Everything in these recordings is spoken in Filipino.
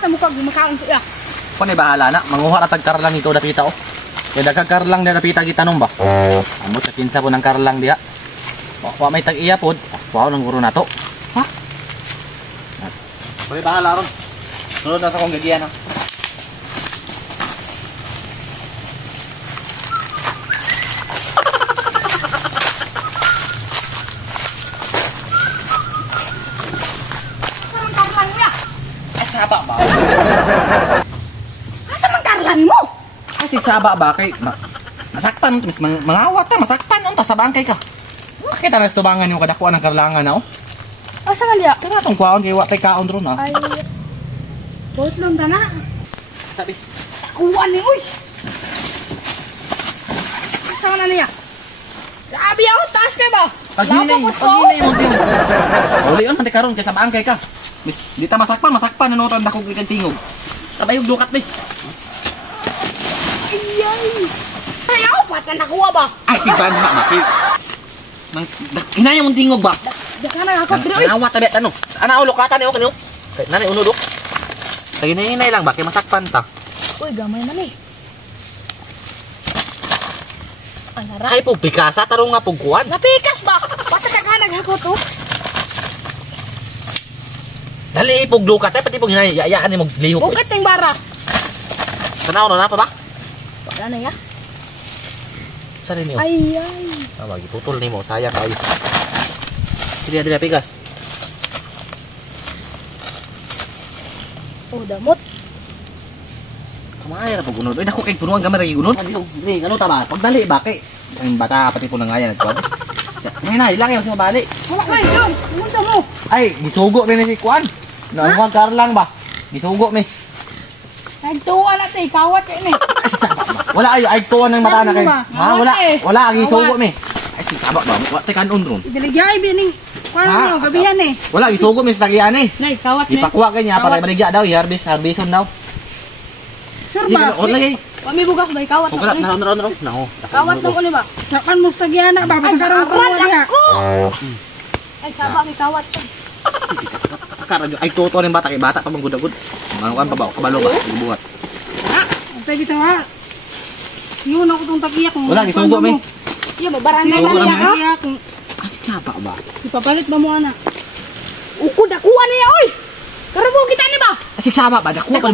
Tamo kag makaon to ya. Kung bahala na, manguha na tagkarlang ito dapita oh. Kaya dagkakarlang na dapita kita nung ba? Amot sa kinsa po ng karlang diya. Wa may tag-iya po. Wow, nang guro na to. Ha? Kung bahala ron. Sunod na sa kong gagiyan ha. Saba ba? Asa man karlan mo? Kasi saba ba kay masakpan mis mangawat ta masakpan unta sa bangkay ka. Bakit anas tubangan yung kadakuan ng karlangan na oh? Asa man dia? Kana tong kwaon kay wa tay kaon ron ah. Ay. Botlong ta na. Sabi, Kuan ni uy. Asa man niya? Sabi ako taas kay ba? paghinay mo ting. Uli on man karon kay sa bangkay ka. Mis di ta masakpan ano to ndakog gikan tingog. Tabayog dukat be. Ayay. Ayaw patan nakuha ba? Ay si ban ma maki. Nang hinay mo tingog ba? Daka na ako diri. Nawat tabi ano? Ana ulo kata ni o kanyo. Kay nanay uno dok. Hinay lang ba kay masakpan ta. Uy gamay man eh. Anara. Ay po pikasa tarong nga pugkuan. Napikas ba? Pata ka naghakot oh. Dali ipog dukat ay pati pog hinayaan ni mo lihok. Bukat ting bara. Tanaw na pa ba? Wala na ya. Sa rin yun. Ayay. Tawag iputol ni mo sayang kayo. Dili pikas. Oh damot. Kamay ra pag unod. Ay nako kay punuan gamay ra unod. Ni ano ta ba? Pagdali ba kay ang bata pati po nangayan nagtuad. May na ilang yung sumabali. Wala kay dong. Unsa mo? Ay gisugo mi si Kuan. Naangwan karlang ba? Gisugo mi. Nagtuwa na tay kawat kay ni. Wala ay tuwan ng mata na kay. Ha wala gisugo mi. Ay si taba ba? Wa tay kanon ron. Idiligay bini. Kuan mo gabihan eh. Wala gisugo mi sa tagian eh. Nay kawat ni. Ipakuha kanya para baligya daw, harveston daw. Sir ba? On lagi. Kami bugas bay kawat. Pugrat na. Kawat nang uni ba? Sakan mo sa tagiana ba? Pagkaroon ko mo niya. Ay saba may kawat. Karadyo ay toto ning bata kay bata pa man gud-gud. Ano kan pa ba kabalo ba buhat. Ha? Antay bitaw ha. Yun ako tong tagiya kung Wala gisugo mi. Iya mabarangay Sugo na lang, niya ha. kung Asik sapa ba? ipapalit ba mo ana? Uko dakuha niya oy. Karabo kita ni ba? Asik sapa ba? Dakuha pa.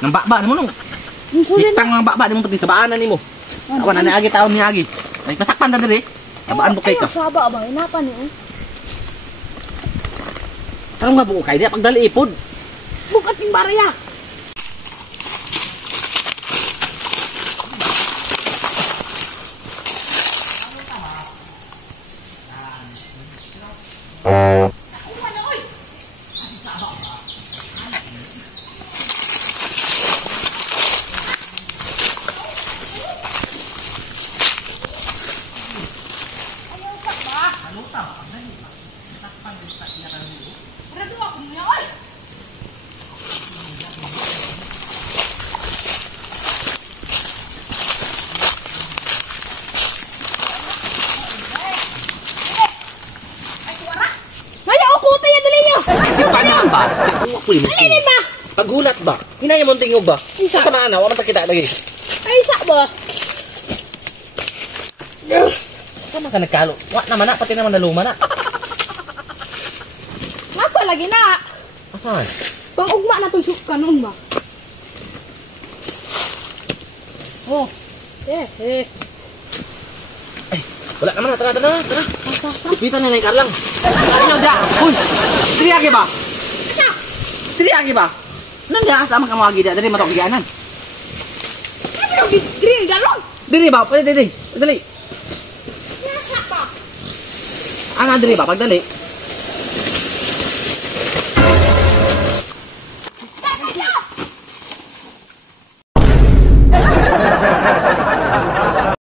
Nang bakba mo nung. Hitang ang bakba mo pati sa baanan nimo. Awan na agi taon ni agi. Ay pasakpan ta diri. Abaan mo kay ka. Saba ba inapa ni oh. Ano nga buo kay dia pagdali ipod. Bukat ning barya. Alinin ba? Paghulat ba? Hinay mo tingog ba? Sa mana wa man kita lagi. Ay isa ba? Sama ka nagkalo. Wa naman na pati naman naluma na. Nga pa lagi na. Asan? Pang-ugma na itong kanon ba? Oh. Eh. Ay, wala naman na. Tara. Ipitan na yung karlang. Ayaw dyan. Uy, istri agi ba? Asa? Istri agi ba? Nandiyan asama ka mga gida. Dari matok gianan. Ano green galon? Diri ba? Pwede, diri. Dali. Nasa pa? Ana diri ba? Pagdali.